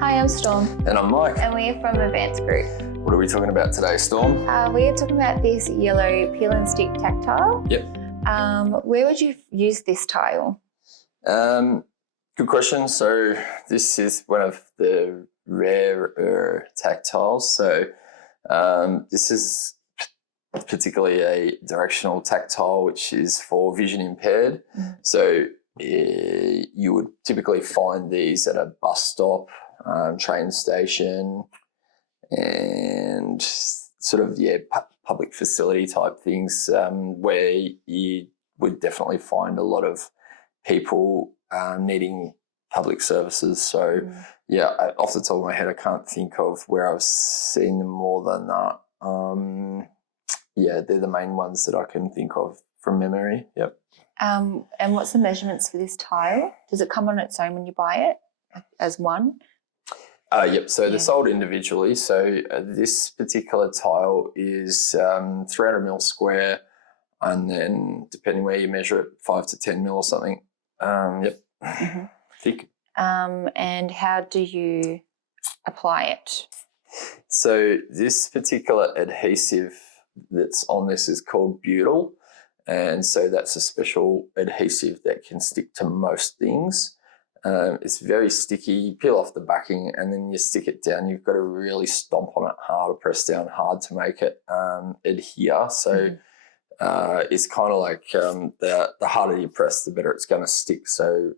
Hi, I'm Storm. And I'm Mike. And we're from Advanced Group. What are we talking about today, Storm? We're talking about this yellow peel and stick tactile. Yep. Where would you use this tile? Good question. So this is one of the rarer tactiles. So this is particularly a directional tactile, which is for vision impaired. Mm-hmm. So you would typically find these at a bus stop, train station, and sort of, public facility type things where you would definitely find a lot of people needing public services. So, off the top of my head, I can't think of where I've seen them more than that. They're the main ones that I can think of from memory. Yep. And what's the measurements for this tile? Does it come on its own when you buy it as one? Yep. So they're sold individually. So this particular tile is 300 mil square, and then depending where you measure it, 5 to 10 mil or something. Mm-hmm. Thick. And how do you apply it? So this particular adhesive that's on this is called butyl. And so that's a special adhesive that can stick to most things. It's very sticky. You peel off the backing and then you stick it down. You've got to really stomp on it hard or press down hard to make it adhere. So it's kind of like the harder you press, the better it's going to stick. So,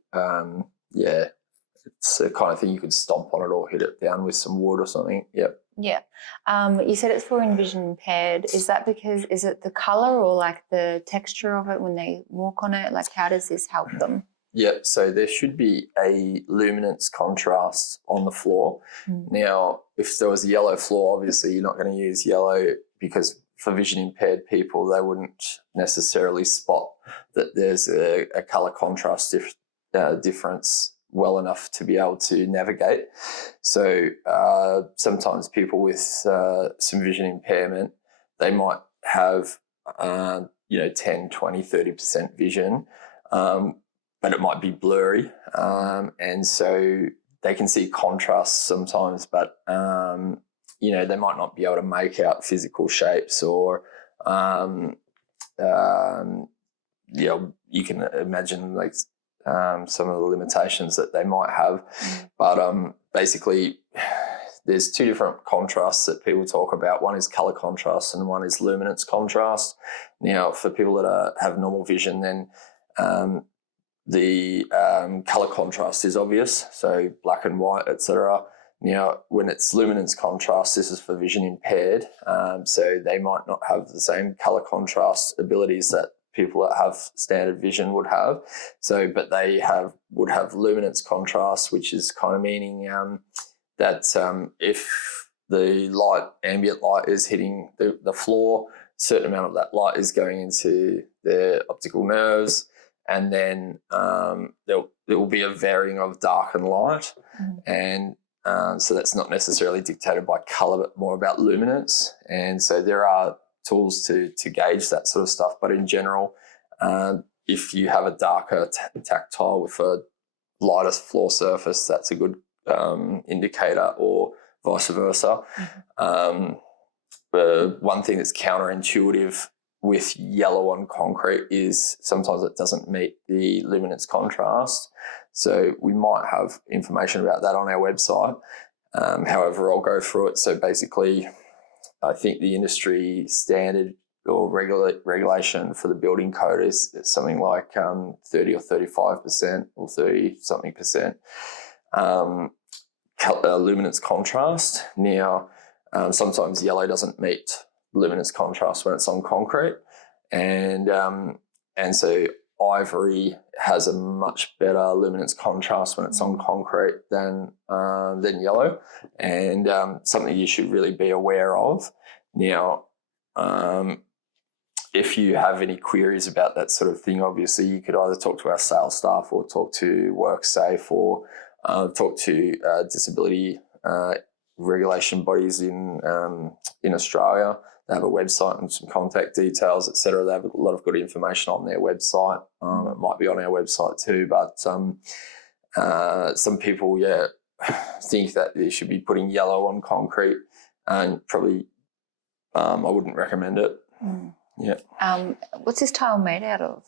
it's the kind of thing you could stomp on it or hit it down with some wood or something. Yep. Yeah. You said it's for vision impaired. Is it the colour or like the texture of it when they walk on it? Like, how does this help them? Yeah, so there should be a luminance contrast on the floor. Now, if there was a yellow floor, obviously you're not going to use yellow because for vision impaired people, they wouldn't necessarily spot that there's a colour contrast difference well enough to be able to navigate. So sometimes people with some vision impairment, they might have 10, 20, 30% vision, but it might be blurry. And so they can see contrast sometimes, but they might not be able to make out physical shapes or you can imagine like some of the limitations that they might have. But basically there's two different contrasts that people talk about. One is colour contrast and one is luminance contrast. Now, for people that have normal vision, then the colour contrast is obvious, so black and white, etc. Now, when it's luminance contrast, this is for vision impaired, so they might not have the same colour contrast abilities that people that have standard vision would have. So, but they would have luminance contrast, which is kind of meaning that if the ambient light is hitting the floor, a certain amount of that light is going into their optical nerves, and then there will be a varying of dark and light, and so that's not necessarily dictated by colour, but more about luminance. And so there are tools to gauge that sort of stuff. But in general, if you have a darker tactile with a lighter floor surface, that's a good indicator, or vice versa. One thing that's counterintuitive with yellow on concrete is sometimes it doesn't meet the luminance contrast. So we might have information about that on our website. However, I'll go through it. So basically, I think the industry standard or regulation for the building code is something like 30 or 35% or 30-something percent luminance contrast. Now, sometimes yellow doesn't meet luminance contrast when it's on concrete, and so ivory has a much better luminance contrast when it's on concrete than yellow, and something you should really be aware of. Now, if you have any queries about that sort of thing, obviously you could either talk to our sales staff or talk to WorkSafe or talk to disability regulation bodies in Australia. They have a website and some contact details, etc. They have a lot of good information on their website. It might be on our website too, but some people, think that you should be putting yellow on concrete, and probably I wouldn't recommend it. Yeah. What's this tile made out of?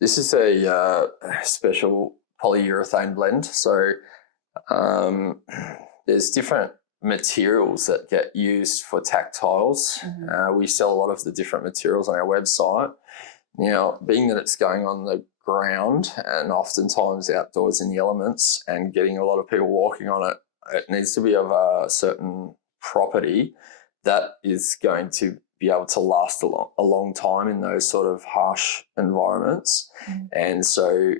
This is a special polyurethane blend. So there's different materials that get used for tactiles. We sell a lot of the different materials on our website. Now, being that it's going on the ground and oftentimes outdoors in the elements and getting a lot of people walking on it, it needs to be of a certain property that is going to be able to last a long time in those sort of harsh environments. And so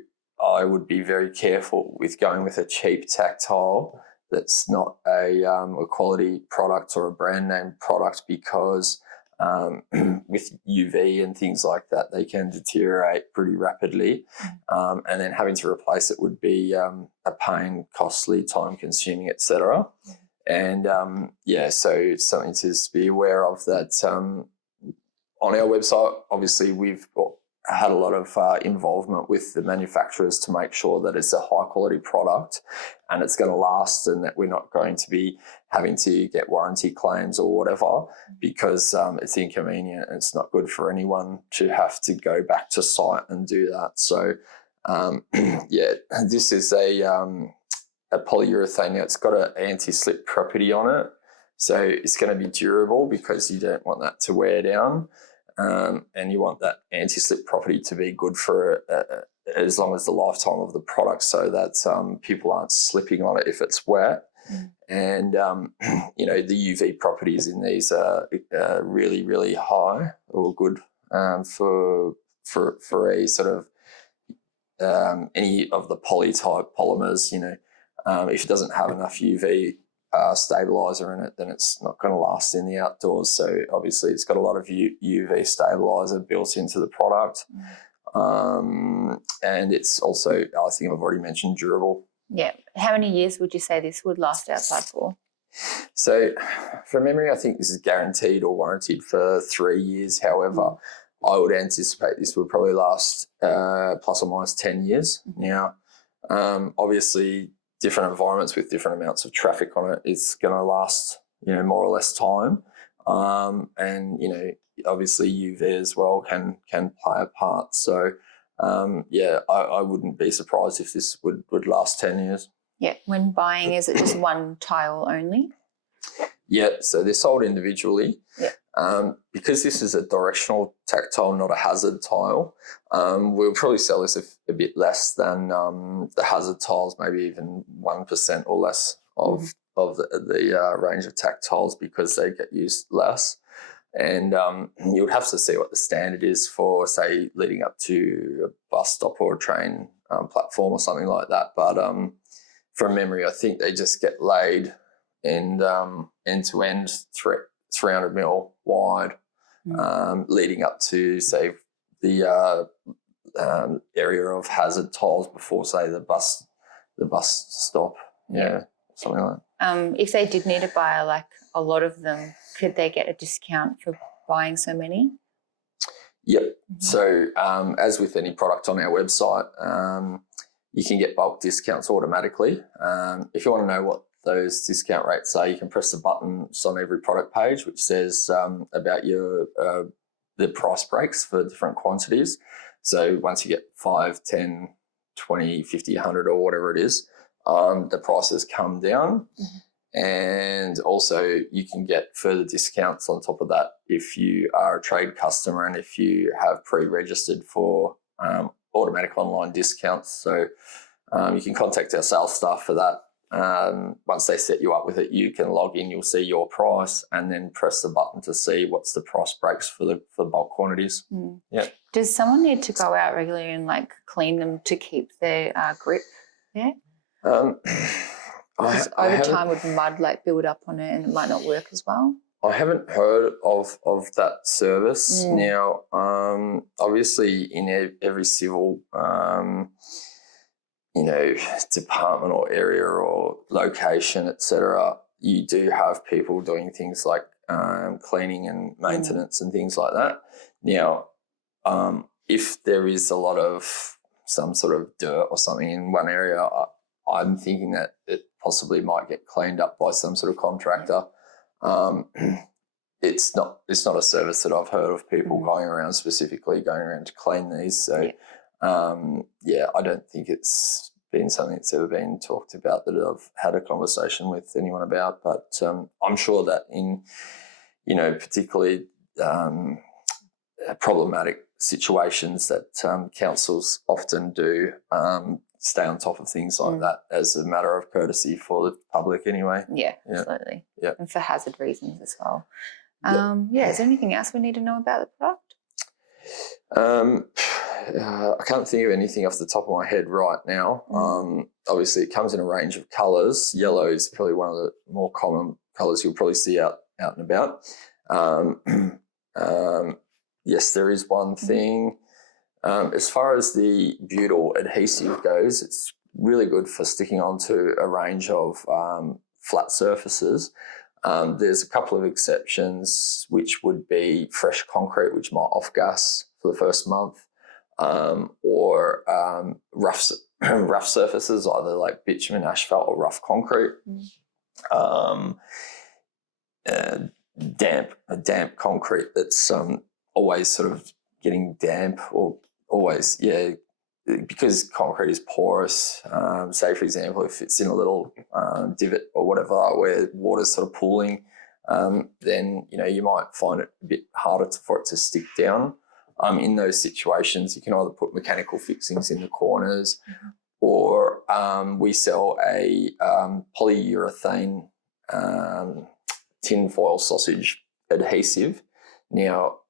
I would be very careful with going with a cheap tactile that's not a quality product or a brand name product, because with UV and things like that, they can deteriorate pretty rapidly. And then having to replace it would be a pain, costly, time consuming, etc. And so it's something to be aware of that. On our website, obviously, we've had a lot of involvement with the manufacturers to make sure that it's a high quality product and it's going to last, and that we're not going to be having to get warranty claims or whatever, because it's inconvenient and it's not good for anyone to have to go back to site and do that. So this is a polyurethane. Now, it's got an anti-slip property on it, so it's going to be durable because you don't want that to wear down. And you want that anti-slip property to be good for as long as the lifetime of the product, so that people aren't slipping on it if it's wet. And the UV properties in these are really, really high, or good for a sort of any of the poly type polymers. If it doesn't have enough UV stabilizer in it, then it's not going to last in the outdoors. So obviously it's got a lot of UV stabilizer built into the product. And it's also, I think I've already mentioned, durable. Yeah. How many years would you say this would last outside for? So from memory, I think this is guaranteed or warranted for 3 years. However, I would anticipate this would probably last plus or minus 10 years. Now, obviously, different environments with different amounts of traffic on it, it's going to last, more or less time. And, obviously UV as well can play a part. So, I wouldn't be surprised if this would last 10 years. Yeah. When buying, is it just one tile only? Yeah, so they're sold individually. Yeah. Because this is a directional tactile, not a hazard tile, we'll probably sell this a bit less than the hazard tiles, maybe even 1% or less of the range of tactiles, because they get used less. And you would have to see what the standard is for, say, leading up to a bus stop or a train platform or something like that. But from memory, I think they just get laid and end-to-end 300 mil wide, leading up to, say, the area of hazard tiles before, say, the bus stop. Yeah, something like that. If they did need to buy like a lot of them, could they get a discount for buying so many? Yep. So as with any product on our website, you can get bulk discounts automatically. If you want to know what those discount rates are, you can press the button on every product page which says about the price breaks for different quantities. So once you get 5, 10, 20, 50, 100 or whatever it is, the prices come down. And also you can get further discounts on top of that if you are a trade customer and if you have pre-registered for automatic online discounts. So you can contact our sales staff for that. Once they set you up with it, you can log in, you'll see your price, and then press the button to see what's the price breaks for bulk quantities. Yeah. Does someone need to go out regularly and like clean them to keep their grip there? Over time would mud like build up on it and it might not work as well? I haven't heard of that service. Now, obviously in every civil department or area or location, etc., you do have people doing things like cleaning and maintenance and things like that. Now, if there is a lot of some sort of dirt or something in one area, I'm thinking that it possibly might get cleaned up by some sort of contractor. It's not a service that I've heard of people going around to clean these. So I don't think it's been something that's ever been talked about that I've had a conversation with anyone about. But I'm sure that in, particularly problematic situations that councils often do stay on top of things like that as a matter of courtesy for the public anyway. Yeah, absolutely. Yeah. And for hazard reasons as well. Is there anything else we need to know about the product? I can't think of anything off the top of my head right now. Obviously, it comes in a range of colours. Yellow is probably one of the more common colours you'll probably see out and about. Yes, there is one thing. As far as the butyl adhesive goes, it's really good for sticking onto a range of flat surfaces. There's a couple of exceptions, which would be fresh concrete, which might off-gas for the first month, or rough surfaces, either like bitumen, asphalt, or rough concrete. Damp concrete that's always sort of getting damp, or always, because concrete is porous. Say, for example, if it's in a little divot or whatever where water's sort of pooling, then you might find it a bit harder for it to stick down. In those situations, you can either put mechanical fixings in the corners, or we sell a polyurethane tin foil sausage adhesive. Now,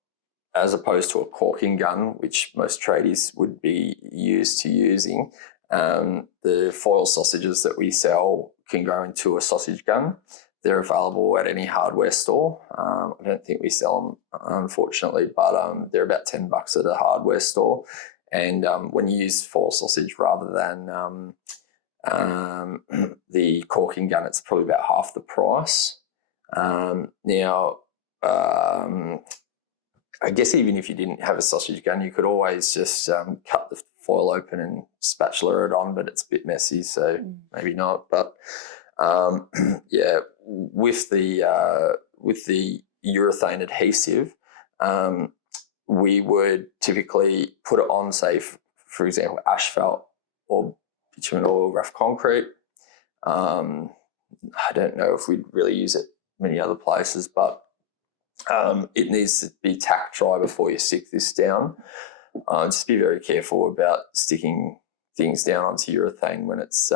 as opposed to a caulking gun, which most tradies would be used to using, the foil sausages that we sell can go into a sausage gun. They're available at any hardware store. I don't think we sell them, unfortunately, but they're about $10 at a hardware store. And when you use foil sausage rather than the caulking gun, it's probably about half the price. I guess even if you didn't have a sausage gun, you could always just cut the foil open and spatula it on, but it's a bit messy, so maybe not. But with the urethane adhesive, we would typically put it on, say, for example, asphalt or bitumen or rough concrete. I don't know if we'd really use it many other places, but it needs to be tack dry before you stick this down. Just be very careful about sticking things down onto urethane when it's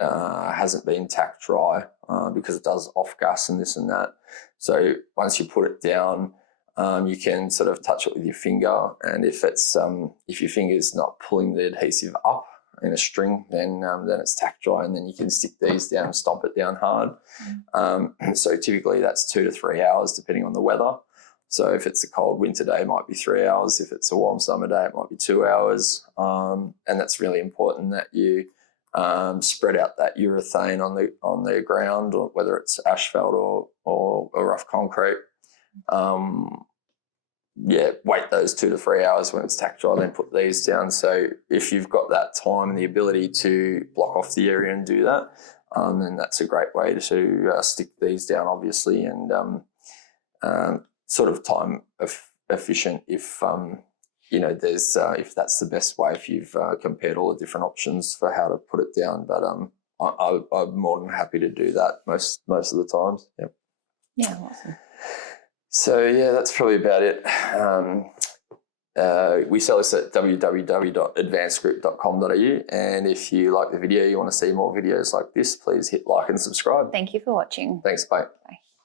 hasn't been tack dry, because it does off gas and this and that. So once you put it down, you can sort of touch it with your finger, and if your finger's not pulling the adhesive up in a string, then it's tack dry, and then you can stick these down and stomp it down hard. So typically that's 2 to 3 hours depending on the weather. So if it's a cold winter day, it might be 3 hours. If it's a warm summer day, it might be 2 hours. And that's really important that you spread out that urethane on the ground, or whether it's asphalt or rough concrete. Wait those 2 to 3 hours when it's tack dry, then put these down. So if you've got that time and the ability to block off the area and do that, then that's a great way to stick these down, obviously, and sort of time efficient if there's if that's the best way, if you've compared all the different options for how to put it down. But I'm more than happy to do that most of the times. Yep. Yeah, awesome. So that's probably about it. We sell this at www.advancedgroup.com.au, and if you like the video, you want to see more videos like this, please hit like and subscribe. Thank you for watching. Thanks, bye. Bye.